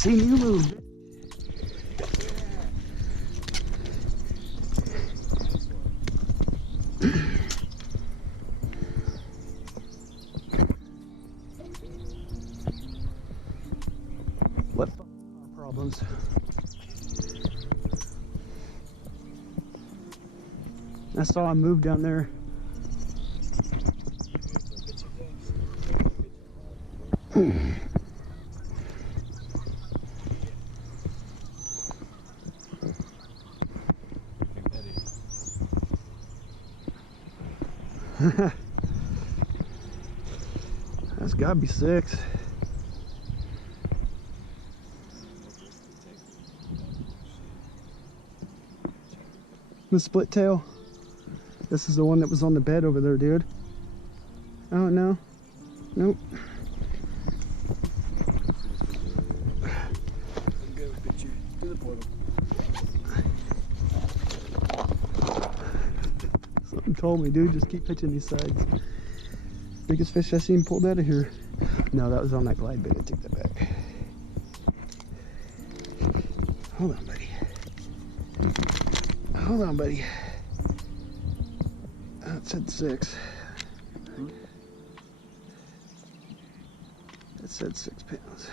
seen you move. What problems? I saw him move down there. That's gotta be 6. The split tail. This is the one that was on the bed over there, dude. Oh no. Nope. Something told me, dude, just keep pitching these sides. Biggest fish I seen pulled out of here. No, that was on that glide bait. I take that back. Hold on, buddy. Hold on, buddy. That said 6. That said 6 pounds.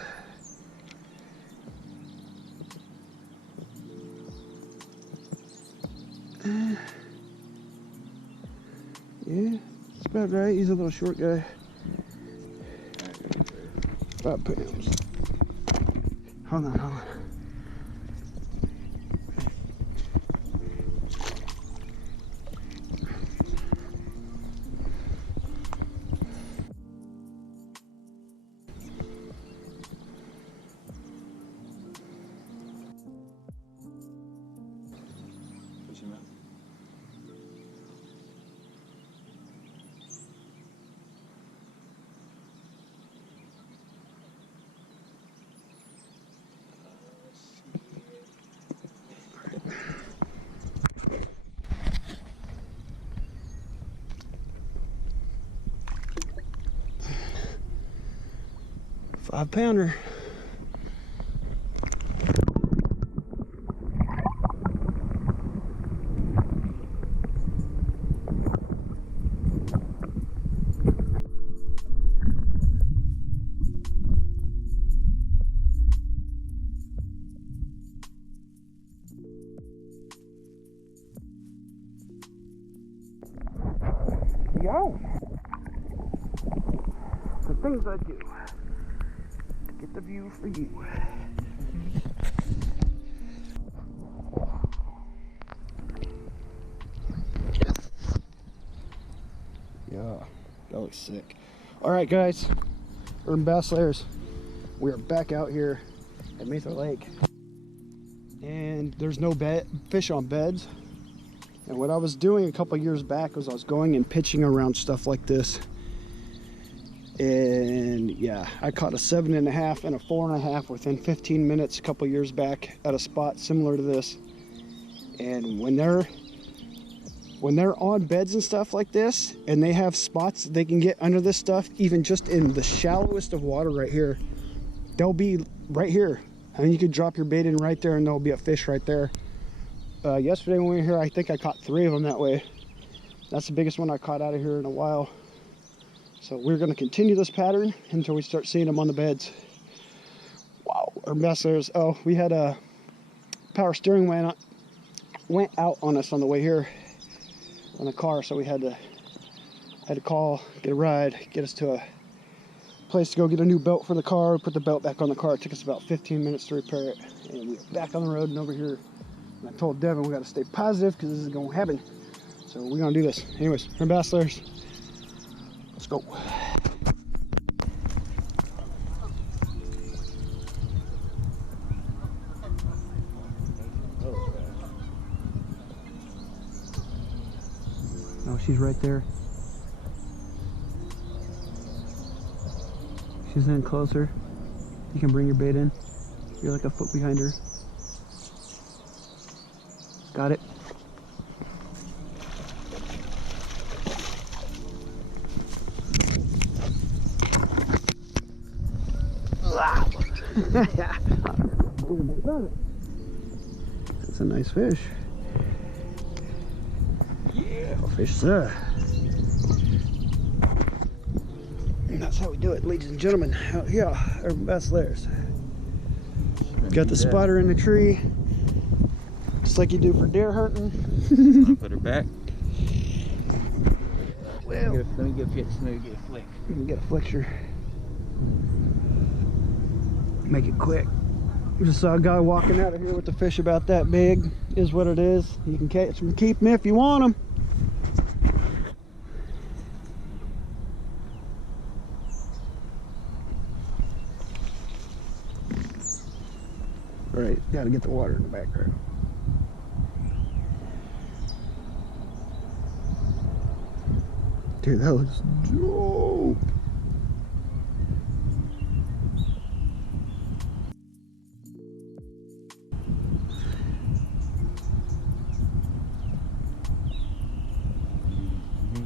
Yeah, it's about right. He's a little short guy. 5 pounds. Hold on, hold on. Five-pounder. Yo! The things I do. Get the view for you. Yeah, that looks sick. All right, guys, urban bass layers. We are back out here at Mather Lake, and there's no fish on beds. And what I was doing a couple years back was I was going and pitching around stuff like this. And yeah, I caught a 7.5 and a 4.5 within 15 minutes a couple years back at a spot similar to this. And when they're on beds and stuff like this, and they have spots they can get under this stuff, even just in the shallowest of water right here, they'll be right here. And you could drop your bait in right there and there'll be a fish right there. Yesterday when we were here, I think I caught 3 of them that way. That's the biggest one I caught out of here in a while. So we're going to continue this pattern until we start seeing them on the beds. Wow, our bass layers. Oh, we had a power steering went out on us on the way here on the car, so we had to call, get a ride, get us to a place to go get a new belt for the car, put the belt back on the car. It took us about 15 minutes to repair it, and we're back on the road and over here. And I told Devin we got to stay positive because this is going to happen. So we're going to do this. Anyways, our bass layers. Let's go. Oh, she's right there. She's in closer. You can bring your bait in. You're like a foot behind her. Got it. That's a nice fish. Yeah, fish, sir. And that's how we do it, ladies and gentlemen. Out here, our bass layers. Got the spotter in the tree, just like you do for deer hunting. Put her back. Well, let me get a flick. You can get a flexure. Make it quick. We just saw a guy walking out of here with the fish about that big. Is what it is. You can catch them, keep them if you want them. All right, gotta get the water in the background. Dude, that looks dope.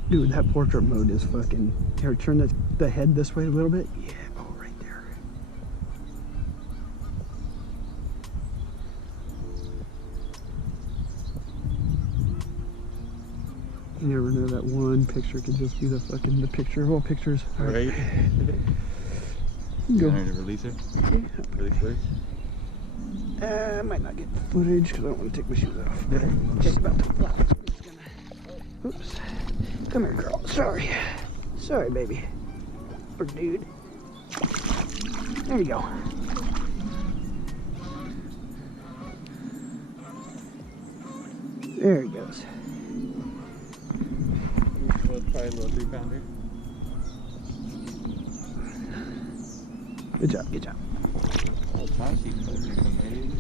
Dude, that portrait mode is fucking... Here, turn the head this way a little bit. Yeah, oh, right there. You never know, that one picture could just be the picture of all pictures. All right. You Go. want her to release it? Yeah. Really quick? I might not get footage because I don't want to take my shoes off. But just about to flop. I'm just gonna... Oops. Come here, girl. Sorry. Sorry, baby. Or dude. There you go. There he goes. Probably a little 3-pounder. Good job, good job. All time she's fucking amazing.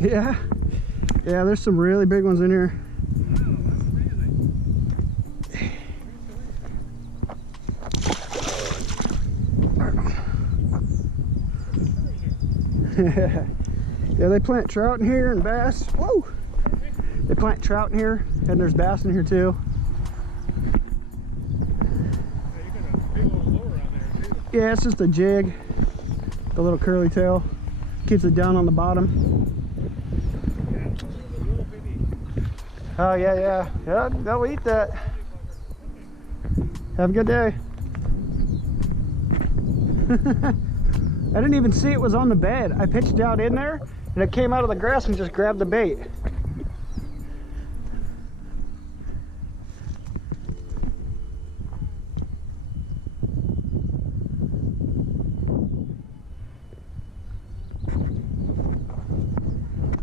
Yeah. Yeah, there's some really big ones in here. Wow, that's amazing. Yeah, they plant trout in here and bass. Whoa! They plant trout in here, and there's bass in here too. Yeah, you got a big old lure on there too. Yeah, it's just a jig. The little curly tail. Keeps it down on the bottom. Yeah, those are the little bitty. Oh, yeah. Yeah, they'll eat that. Have a good day. I didn't even see it was on the bed. I pitched out in there, and it came out of the grass and just grabbed the bait.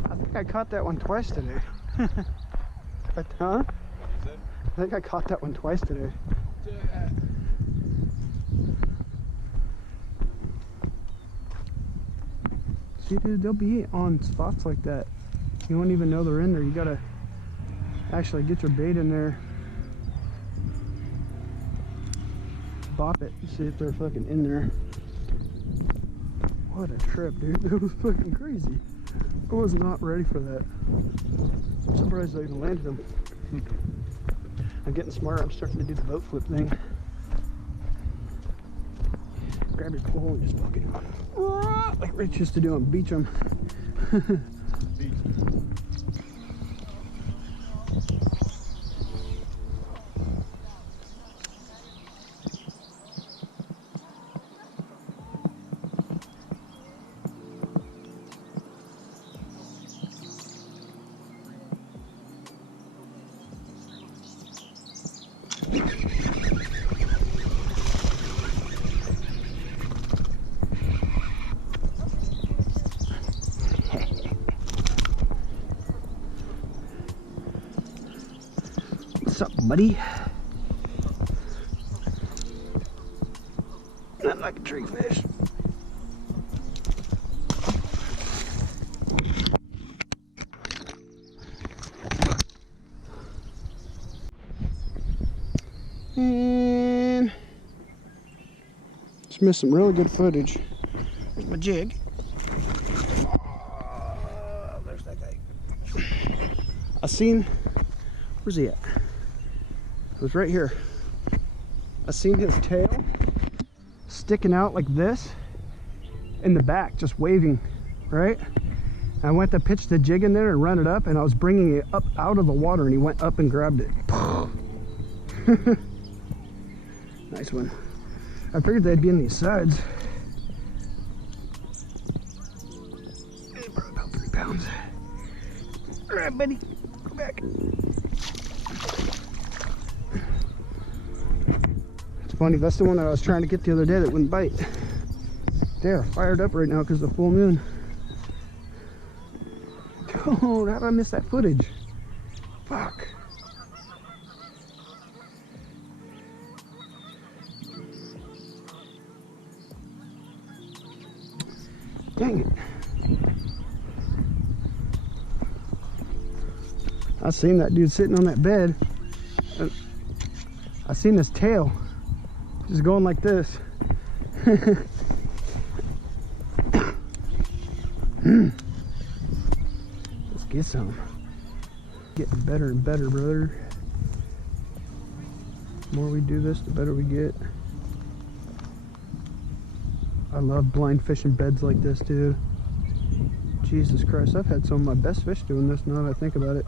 I think I caught that one twice today. Huh? I think I caught that one twice today. See, dude, they'll be on spots like that. You won't even know they're in there. You gotta actually get your bait in there. Bop it. See if they're fucking in there. What a trip, dude. That was fucking crazy. I was not ready for that. I'm surprised I even landed them. I'm getting smarter. I'm starting to do the boat flip thing. Grab your pole and just fucking like Rich used to do on Beach 'em. What's up, buddy? Not like a tree fish. And just missed some really good footage. There's my jig. Oh, there's that guy. I seen, where's he at? It was right here. I seen his tail sticking out like this in the back, just waving, right? I went to pitch the jig in there and run it up, and I was bringing it up out of the water, and he went up and grabbed it. Nice one. I figured they'd be in these sides. Probably about 3 pounds. All right, buddy, go back. It's funny, that's the one that I was trying to get the other day that wouldn't bite. They're fired up right now because of the full moon. Oh, how did I miss that footage? Fuck. Dang it. I seen that dude sitting on that bed. I seen his tail just going like this. Let's get some. Getting better and better, brother. The more we do this, the better we get. I love blind fishing beds like this, dude. Jesus Christ, I've had some of my best fish doing this now that I think about it.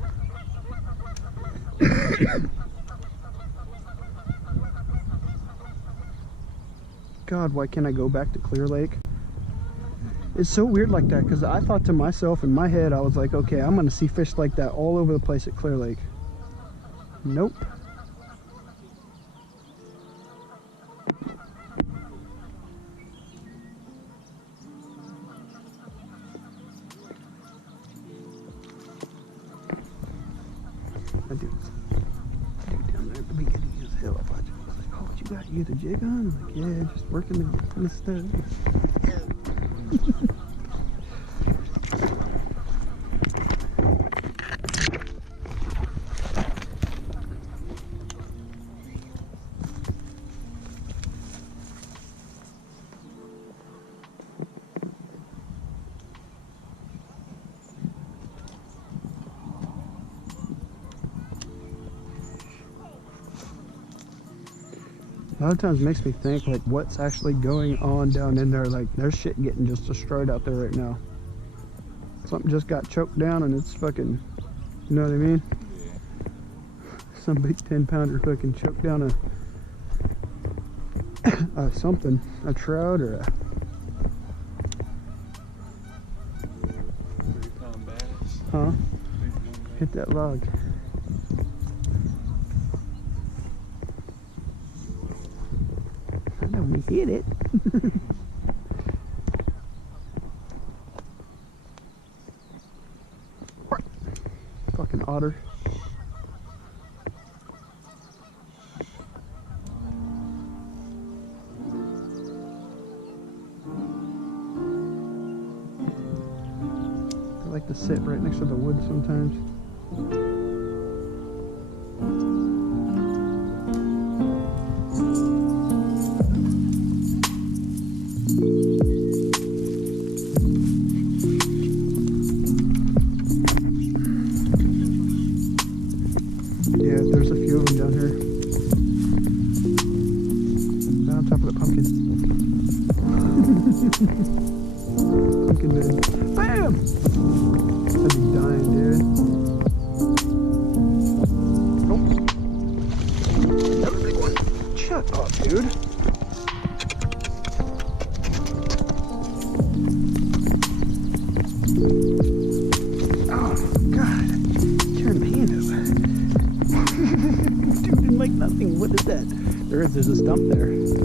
God, why can't I go back to Clear Lake? It's so weird like that, because I thought to myself in my head, I was like, okay, I'm going to see fish like that all over the place at Clear Lake. Nope. That dude down there at the beginning of his hill. I was like, oh, what you got? You the jig on? I'm like, yeah, just working the stuff. A lot of times it makes me think, like, what's actually going on down in there. Like, there's shit getting just destroyed out there right now. Something just got choked down and it's fucking, you know what I mean? Yeah. Some big 10-pounder fucking choked down a something, a trout or a 3-pound bass. huh? 3-pound Hit that log. I know we hit it. Fucking otter. I like to sit right next to the wood sometimes. Yeah, there's a few of them down here. Down on top of the pumpkin. Pumpkin bed. Bam! I'd be dying, dude. Oh. Another big one. Shut up, dude. Oh, God. Turn my hand over. Dude, like nothing. What is that? There's a stump there. There's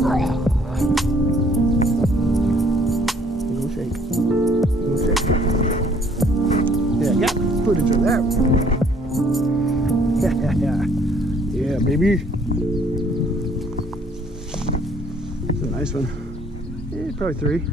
Chucky. baby. It's a nice one. Yeah, probably 3.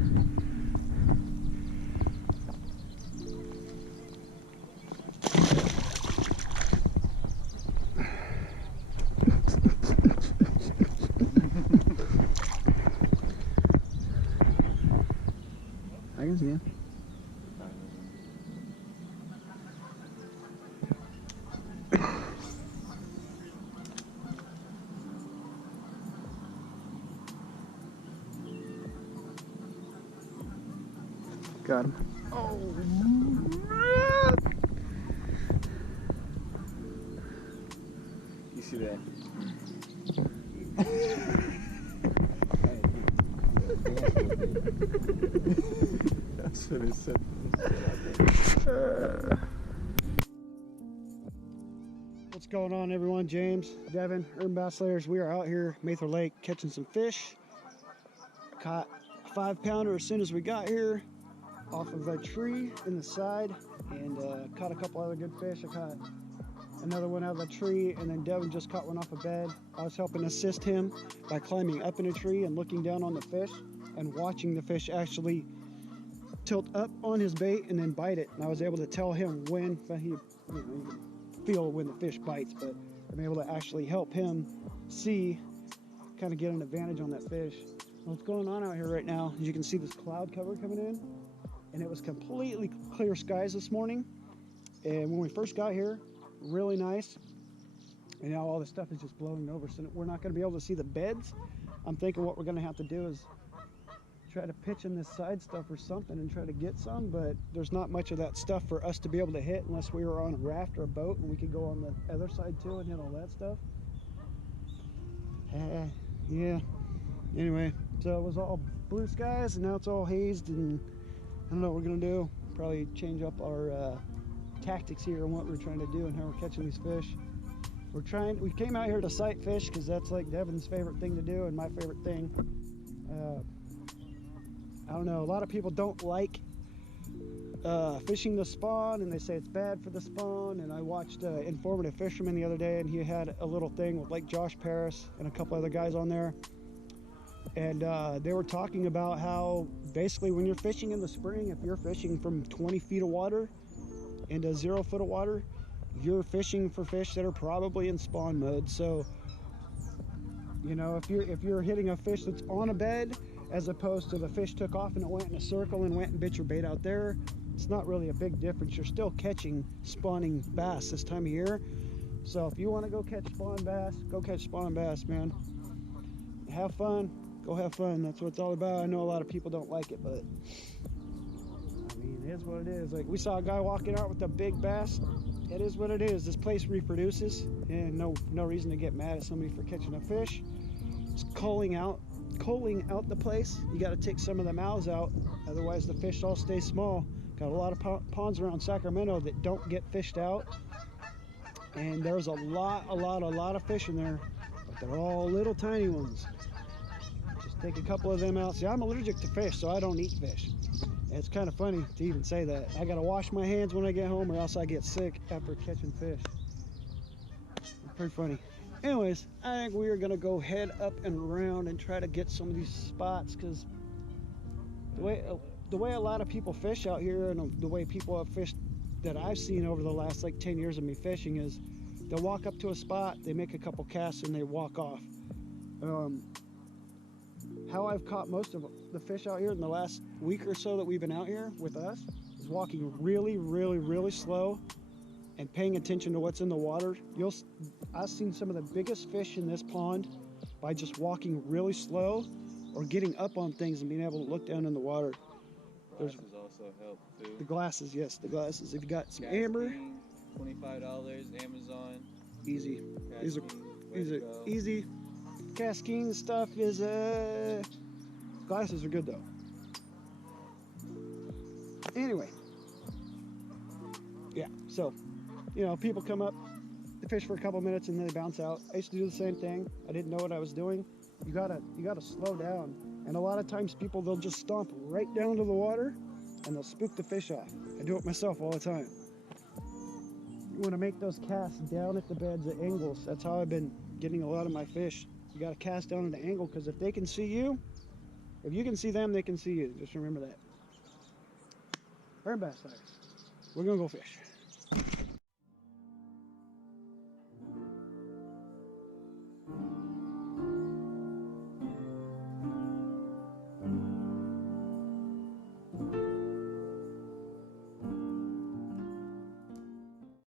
I can see him. Got him. Oh, You see that? That's what it said. What's going on, everyone? James, Devin, Urban Bass Slayers. We are out here, Mather Lake, catching some fish. Caught a 5-pounder as soon as we got here off of a tree in the side, and caught a couple other good fish. I caught another one out of the tree, and then Devin just caught one off a bed. I was helping assist him by climbing up in a tree and looking down on the fish and watching the fish actually tilt up on his bait and then bite it. And I was able to tell him when, but you can feel when the fish bites, but I'm able to actually help him see, kind of get an advantage on that fish. What's going on out here right now is you can see this cloud cover coming in, and it was completely clear skies this morning. And when we first got here, really nice. And now all this stuff is just blowing over, so we're not going to be able to see the beds. I'm thinking what we're going to have to do is try to pitch in this side stuff or something and try to get some, but there's not much of that stuff for us to be able to hit unless we were on a raft or a boat, and we could go on the other side too and hit all that stuff. Yeah, anyway, so it was all blue skies, and now it's all hazed, and I don't know what we're gonna do. Probably change up our tactics here on what we're trying to do and how we're catching these fish. We came out here to sight fish because that's like Devin's favorite thing to do and my favorite thing. I don't know, a lot of people don't like fishing the spawn, and they say it's bad for the spawn. And I watched Informative Fisherman the other day, and he had a little thing with like Josh Paris and a couple other guys on there, and they were talking about how basically when you're fishing in the spring, if you're fishing from 20 feet of water into 0 foot of water, you're fishing for fish that are probably in spawn mode. So you know, if you're hitting a fish that's on a bed as opposed to the fish took off and it went in a circle and went and bit your bait out there, it's not really a big difference. You're still catching spawning bass this time of year. So if you want to go catch spawn bass, go catch spawn bass, man. Have fun, go have fun. That's what it's all about. I know a lot of people don't like it, but I mean, it is what it is. Like, we saw a guy walking out with a big bass. It is what it is. This place reproduces, and no reason to get mad at somebody for catching a fish. It's culling out the place. You got to take some of the mouths out, otherwise the fish all stay small. Got a lot of ponds around Sacramento that don't get fished out, and there's a lot of fish in there, but they're all little tiny ones. Just take a couple of them out. See, I'm allergic to fish, so I don't eat fish. It's kind of funny to even say that. I gotta wash my hands when I get home, or else I get sick after catching fish. It's pretty funny. Anyways, I think we are gonna go head up and around and try to get some of these spots, because the way a lot of people fish out here, and the way people have fished that I've seen over the last like 10 years of me fishing, is they'll walk up to a spot, they make a couple casts, and they walk off. How I've caught most of the fish out here in the last week or so that we've been out here with us is walking really slow and paying attention to what's in the water. I've seen some of the biggest fish in this pond by just walking really slow or getting up on things and being able to look down in the water. Glasses also help too. The glasses, yes, the glasses. If you got some Gas amber, king, $25, Amazon. easy. Gas These are king, way to go. easy. Casking stuff is glasses are good though. Anyway, yeah, so you know, people come up, they fish for a couple minutes and then they bounce out. I used to do the same thing. I didn't know what I was doing. You gotta slow down, and a lot of times people, they'll just stomp right down to the water and they'll spook the fish off. I do it myself all the time. You want to make those casts down at the beds at angles. That's how I've been getting a lot of my fish. You got to cast down at an angle, because if they can see you, if you can see them, they can see you. Just remember that. All right, bass guys, we're gonna go fish.